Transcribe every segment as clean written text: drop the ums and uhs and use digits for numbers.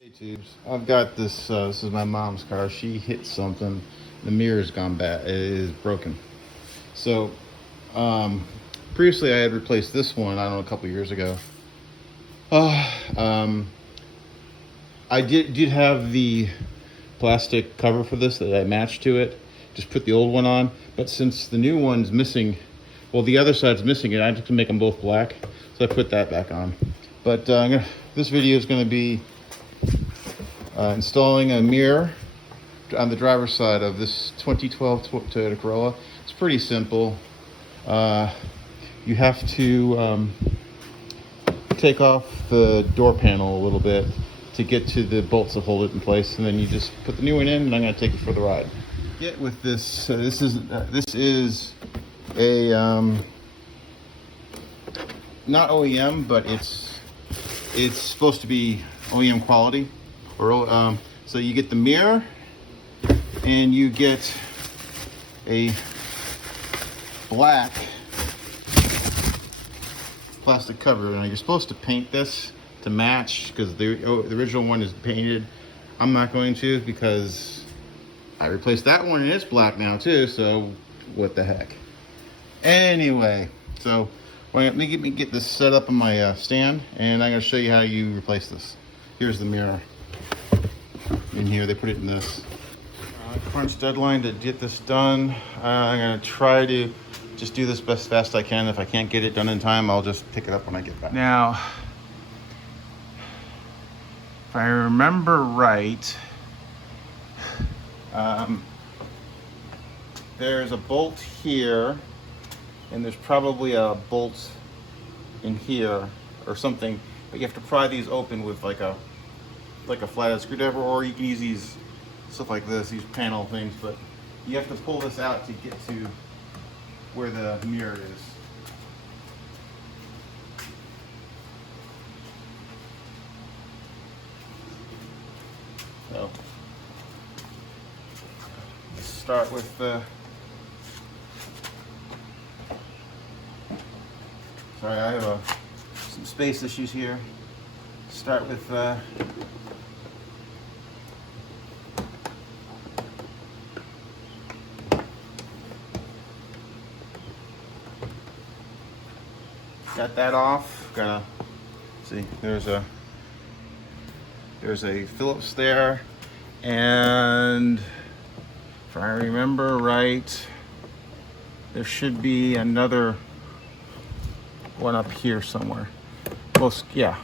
Hey tubes, I've got this. This is my mom's car. She hit something. The mirror's gone bad. It is broken. So, um, previously I had replaced this one. I don't know, a couple years ago. Uh, um, I did have the plastic cover for this that I matched to it. Just put the old one on. But since the new one's missing, well, the other side's missing it. I had to make them both black, so I put that back on. But this video is going to be installing a mirror on the driver's side of this 2012 Toyota Corolla. It's pretty simple. You have to take off the door panel a little bit to get to the bolts that hold it in place, and then you just put the new one in, and I'm going to take you for the ride. Get with this. This is a not OEM, but it's supposed to be OEM quality. So you get the mirror, and you get a black plastic cover. Now you're supposed to paint this to match, because the original one is painted. I'm not going to, because I replaced that one and it's black now too, so what the heck. Anyway, so let me get this set up on my stand, and I'm going to show you how you replace this. Here's the mirror. In here, they put it in this. Crunch deadline to get this done. I'm going to try to just do this best fast I can. If I can't get it done in time, I'll just pick it up when I get back. Now, if I remember right, there's a bolt here, and there's probably a bolt in here or something, but you have to pry these open with like a flathead screwdriver, or you can use these stuff like this, these panel things, but you have to pull this out to get to where the mirror is. So let's start with the sorry, I have some space issues here. Start with got that off. Gotta see, there's a Phillips there, and if I remember right, there should be another one up here somewhere. Most, yeah.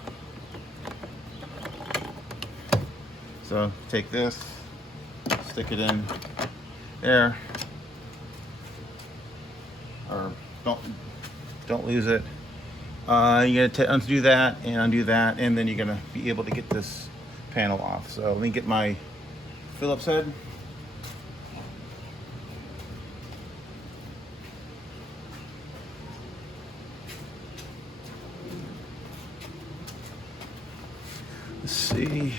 So take this, stick it in there, or don't lose it. You're gonna undo that and undo that, and then you're gonna be able to get this panel off. So let me get my Phillips head. Let's see.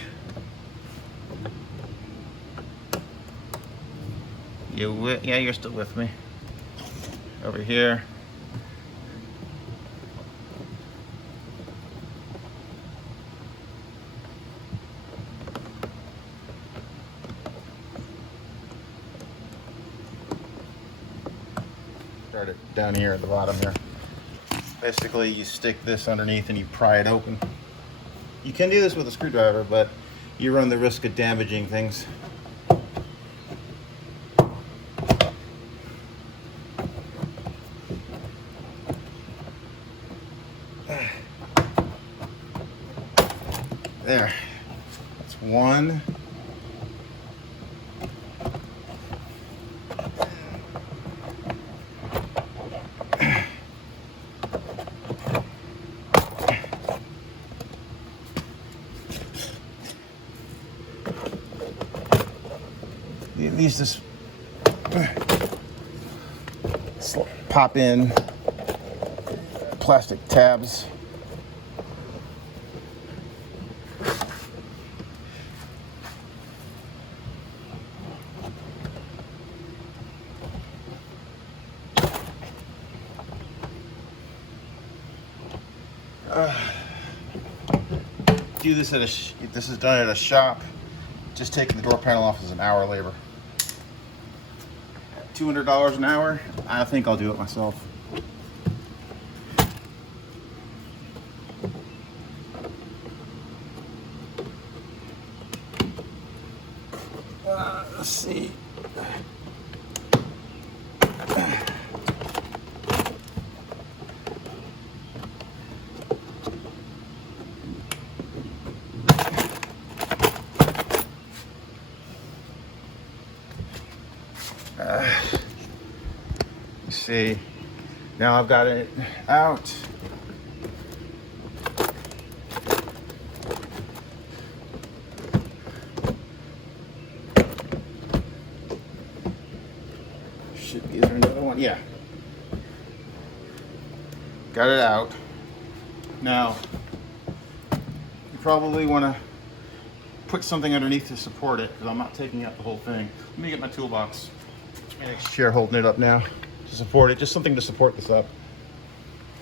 Yeah, you're still with me. Over here. Start it down here at the bottom here. Basically, you stick this underneath and you pry it open. You can do this with a screwdriver, but you run the risk of damaging things. There, that's one. These just pop in plastic tabs. do this at if this is done at a shop, just taking the door panel off is an hour labor. At $200 an hour, I think I'll do it myself. Let's see. See, now I've got it out. Is there another one? Yeah. Got it out. Now, you probably want to put something underneath to support it, because I'm not taking out the whole thing. Let me get my toolbox. My next chair holding it up now to support it. Just something to support this up,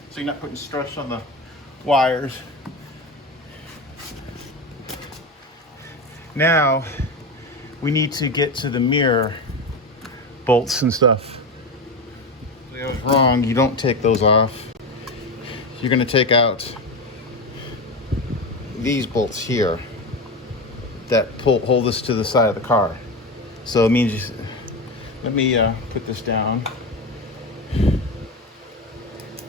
so you're not putting stress on the wires. Now, we need to get to the mirror bolts and stuff. I was wrong. You don't take those off. You're going to take out these bolts here that hold this to the side of the car. So it means let me put this down.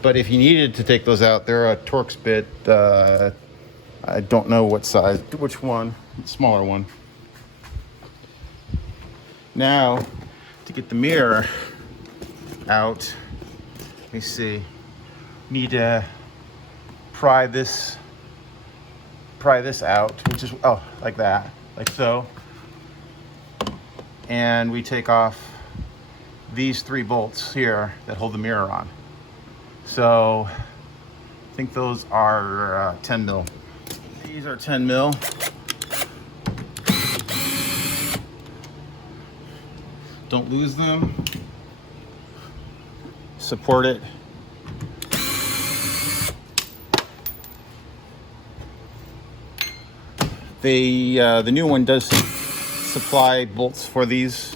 But if you needed to take those out, they're a Torx bit. I don't know what size, which one, the smaller one. Now, to get the mirror out, let me see. Need to pry this out, which is like that, like so. And we take off these 3 bolts here that hold the mirror on. So I think those are 10 mil. These are 10 mil. Don't lose them. Support it. The new one does supply bolts for these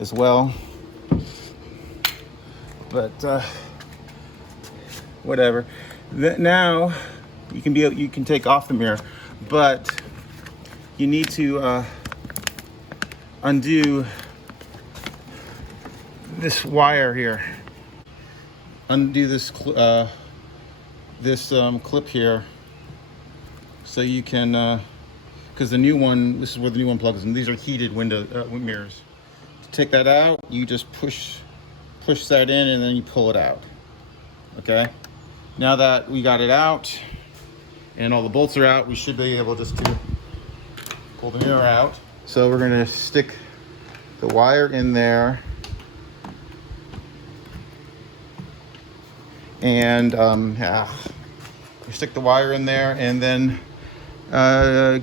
as well, but whatever. Now you can take off the mirror, but you need to undo this wire here. Undo this clip here, so you can, because the new one, this is where the new one plugs in. These are heated window mirrors. To take that out, you just push that in, and then you pull it out. Okay. Now that we got it out and all the bolts are out, we should be able just to pull the mirror out. So we're gonna stick the wire in there, and we stick the wire in there, and then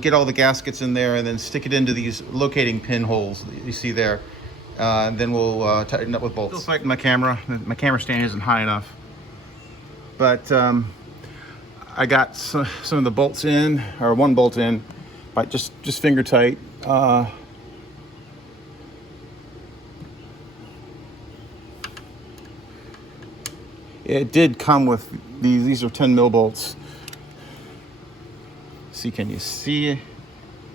get all the gaskets in there, and then stick it into these locating pin holes that you see there. Then we'll tighten up with bolts. Still fighting my camera. My camera stand isn't high enough. But I got some of the bolts in, or one bolt in, but just finger tight. It did come with these are 10 mil bolts. See, can you see?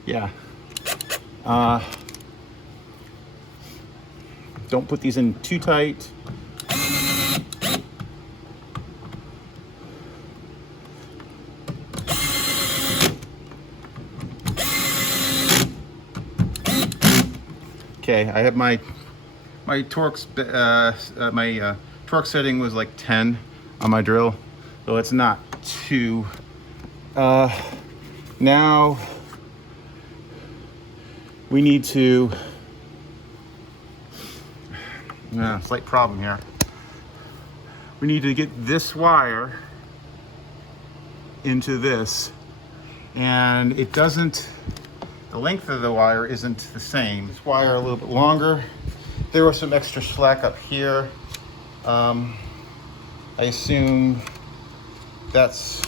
Yeah. Don't put these in too tight. Okay, I have my Torx torque setting was like 10 on my drill, so it's not too. Now we need to. Slight problem here. We need to get this wire into this, and it doesn't. The length of the wire isn't the same. This wire a little bit longer. There was some extra slack up here. I assume that's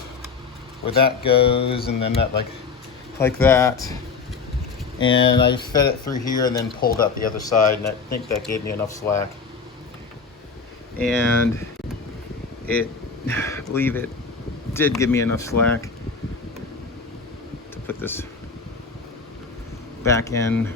where that goes, and then that like like that. And I fed it through here and then pulled out the other side, and I think that gave me enough slack. And I believe it did give me enough slack to put this back in.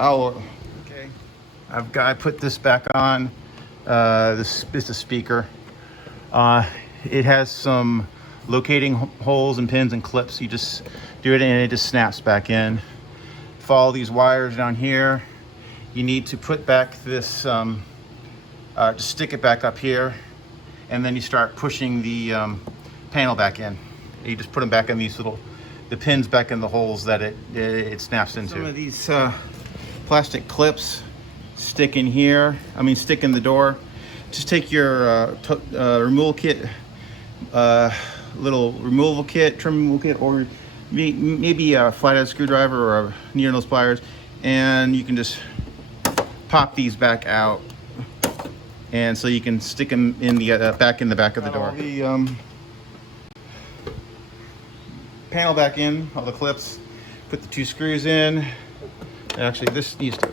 Oh, okay. I put this back on. This is a speaker. It has some locating holes and pins and clips. You just do it and it just snaps back in. Follow these wires down here. You need to put back this, just stick it back up here, and then you start pushing the panel back in. You just put them back in these the pins back in the holes that it snaps into. Some of these plastic clips stick in here. Stick in the door. Just take your removal kit, little removal kit, trim removal kit, or maybe a flathead screwdriver or a needle nose pliers, and you can just pop these back out, and so you can stick them in the back of the door. The panel back in, all the clips. Put the 2 screws in. Actually, this needs to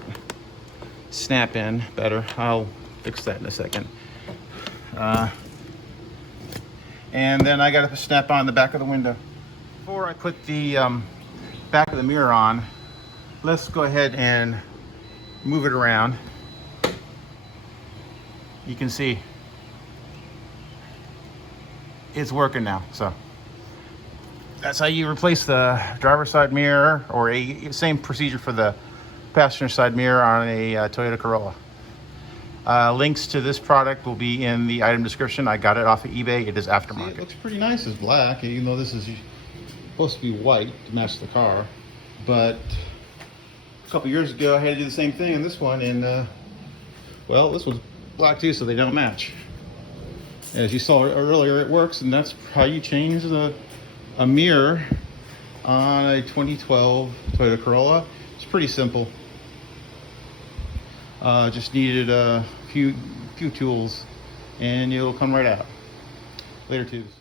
snap in better. I'll fix that in a second. And then I got to snap on the back of the window. Before I put the back of the mirror on, let's go ahead and move it around. You can see it's working now. So that's how you replace the driver's side mirror, or same procedure for the passenger side mirror on a Toyota Corolla. Links to this product will be in the item description. I got it off of eBay. It is aftermarket. It looks pretty nice as black, even though this is supposed to be white to match the car. But a couple years ago, I had to do the same thing on this one, and well, this one's black too, so they don't match. As you saw earlier, it works, and that's how you change a mirror on a 2012 Toyota Corolla. It's pretty simple. Just needed a few tools, and it'll come right out. Later, tubes.